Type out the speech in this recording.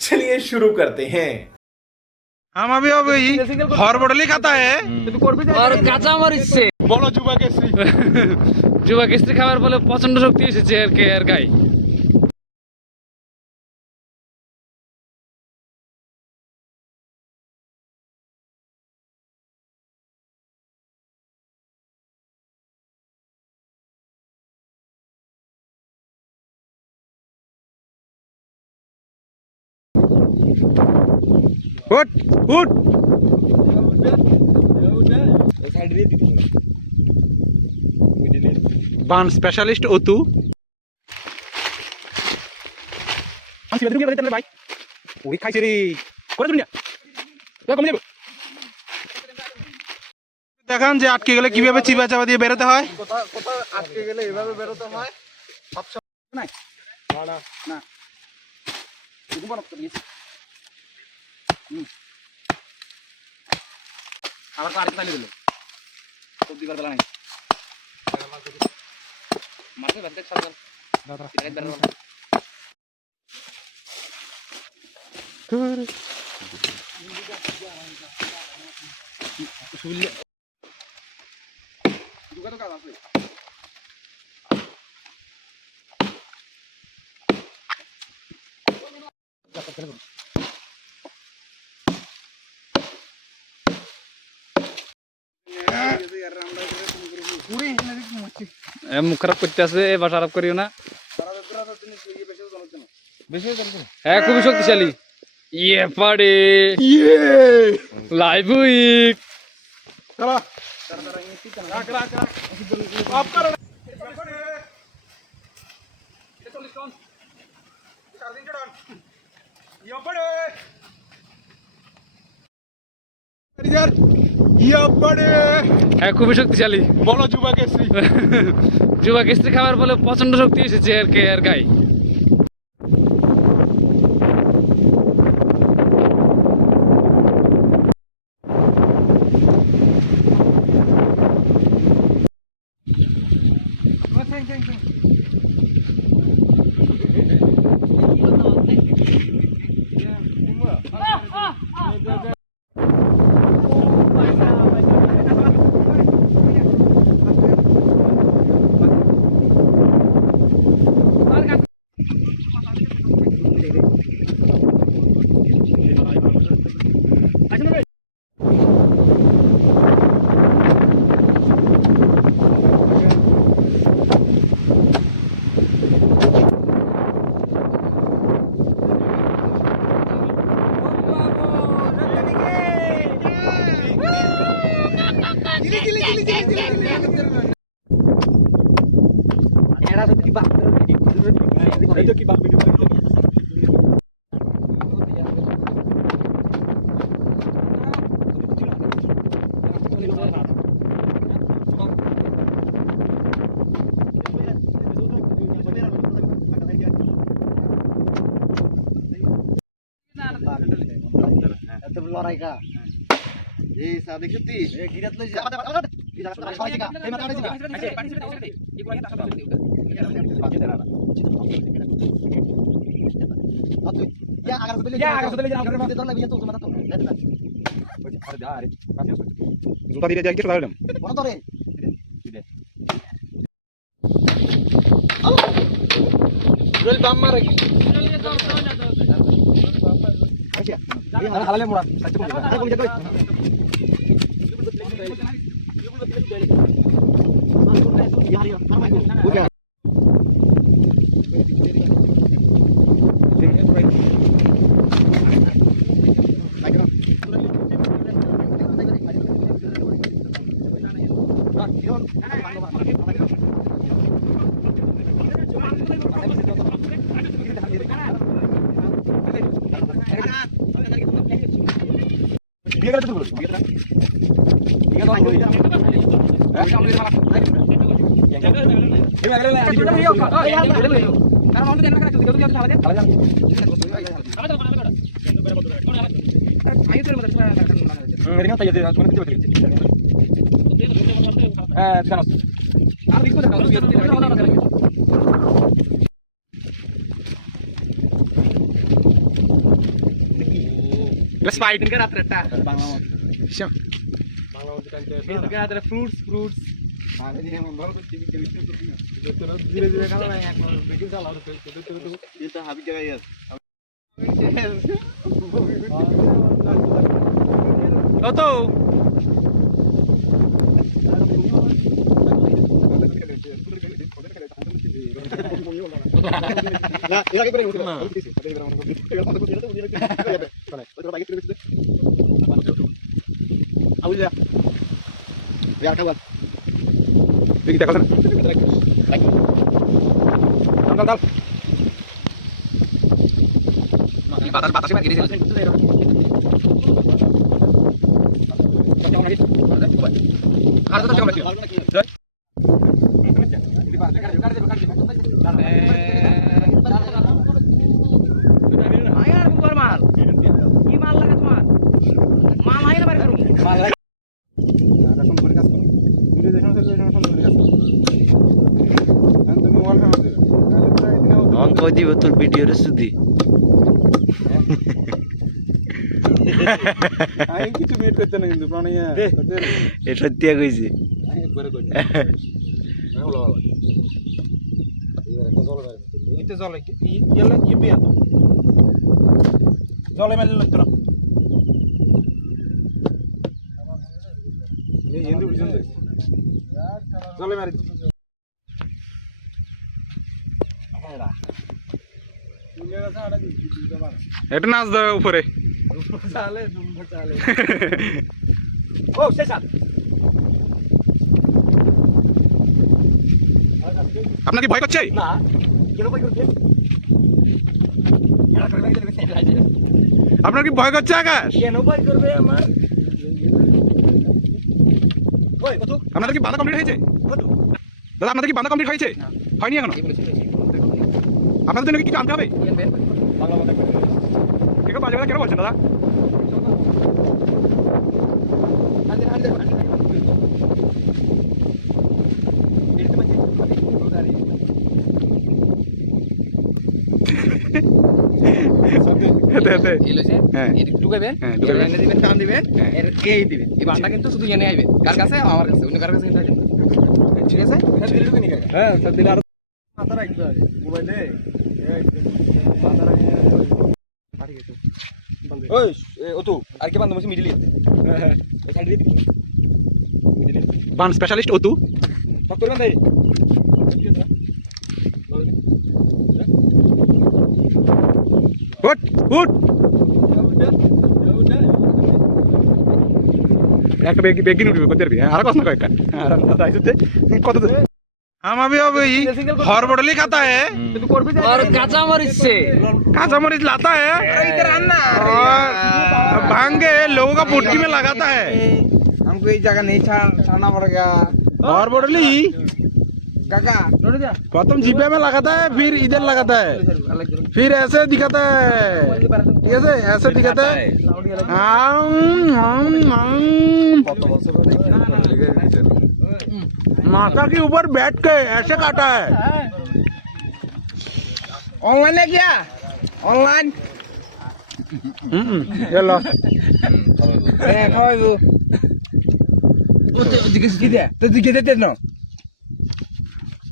चलिए शुरू करते हैं। हम अभी हर बोटली खाता है और কাঁচা মরিচ সে बोलो जुबा केसरी যুবা কিস্তি খাবার বলে প্রচন্ড শক্তি এসেছে আর গায়ে उठ उठ बान स्पेशलिस्ट ओतू भाई ওই খাইছে রে করে দুনিয়া কমে যাবে দেখান যে আটকে গেলে কিভাবে চিবা চাবা দিয়ে বেরোতে হয় কোথা আটকে গেলে এভাবে বেরোতে হয় সব নাই না না শুধু বড় তো দিয়েছি আবার তো আরেকটা দিল সব দিবার বেলা নাই মারতে বাদে ছাড়ল দাদা এটা বেরো শুনলে দুটো কাজ আছে মুখ খারাপ করতে আছে এবার খারাপ করিও না হ্যাঁ খুবই শক্তিশালী ইয়ে পারে লাইভ উইক चलो आप करो হ্যাঁ খুবই শক্তিশালী बोलो जुबा केसरी যুবা কিস্তি খাবার বলে প্রচন্ড শক্তি এসেছে আর গায়ে এরা সত্যি বাপ এই তো কি বাপ ভিডিও এত লড়াই কা এই সা দেখছতি এ গিরাত লই যা গিরাত সবাই কা এই মাথা আড়াই দিবা পানি ছেড়ে দে এই কোলা কা সাথে দিও Ya agar sebelum dia terlalu banyak tuh sama tuh. জুতা দিয়ে যাই কি শুধাইলাম Mana tuh Ren? Rel bam mar lagi. Aja. Ini halalnya murah. Aku jaga. Udah. Dia kan betul. Dia kan. Dia kan boleh. Kamu lihat malah. Ini agak lagi. Oh iya, boleh. Karena mau jangan kena itu salah deh. Kalau yang ayo terus mata ringan saja deh, cuma kecil. Sekarang. Harus ikut kalau biar tidak. Sprite Bangla মত fruits fruits আগে দিন এমন ভালো TV TV ধীরে ধীরে খাওয়া না এক বেকিং চালা এটা হাবি জায়গায় আছে কত না এর আগে করে না আবু যা বিয়ার খাবার দেখি দেখো না দাল দাল বাতাসে মার গিয়ে আর তো কেমন লাগছে আয়ার উপর মাল কি মাল লাগে তোমার মাল আই না বাড়ি করুন অঙ্ক দিব তোর ভিডিওর সুদি আমি কিছু মিট করতে না কিন্তু প্রাণী এ সত্যি কইছি জলে মেলে লাগতো না জলে মারি এটা নাচ দেবে উপরে ও শেষা আপনার কি ভয় করছে না কেন কই করতে আপনার কি ভয় করছে আকাশ কেন কই করবে আমার ওই কত আপনাদের কি বাঁধা কমপ্লিট হয়েছে কত দাদা আপনাদের কি বাঁধা কমপ্লিট হয়েছে হয়নি এখনো আপনাদের জন্য কি কিছু আনতে হবে কেউ বাজে কথা কেন বলছেন দাদা হ্যাঁ ঢুকাবেন হ্যাঁ, ঢুকাবেন। এনে দিবেন টান দিবেন এর এই দিবেন এই বানটা কিন্তু শুধু এনে আইবে কার কাছে আমার কাছে অন্য কার কাছে কিন্তু আসবে না। ঠিক আছে হ্যাঁ সব দিলে আর মাথা রাখতে হবে মোবাইলে ওই ও তো আর কি বান্ধব মিডিল এই সাইড দিয়ে দিবি বান স্পেশালিস্ট অতু ডক্টর বান্ধে উঠ উঠ একটা বেগিন উঠবে কত দিবি আর কষ্ট না কয়েকটা আর দাদা আইছে কত हम अभी अभी हॉर्बोडली खाता है আর কাঁচা মরিচ সে काचा मरीच लाता है और भांग के लोगों का पुटकी में लगाता है हमको ये जगह नहीं छाड़ना पड़ेगा हॉर्बोडली काका नोट जा प्रथम जीपे में लगाता है फिर इधर लगाता है फिर ऐसे दिखाता है ठीक है ऐसे दिखाता है माथा के ऊपर बैठ के ऐसे काटा है ऑनलाइन है क्या ऑनलाइन ये लो खाओ वो तो दिखे तो दिखे देते ना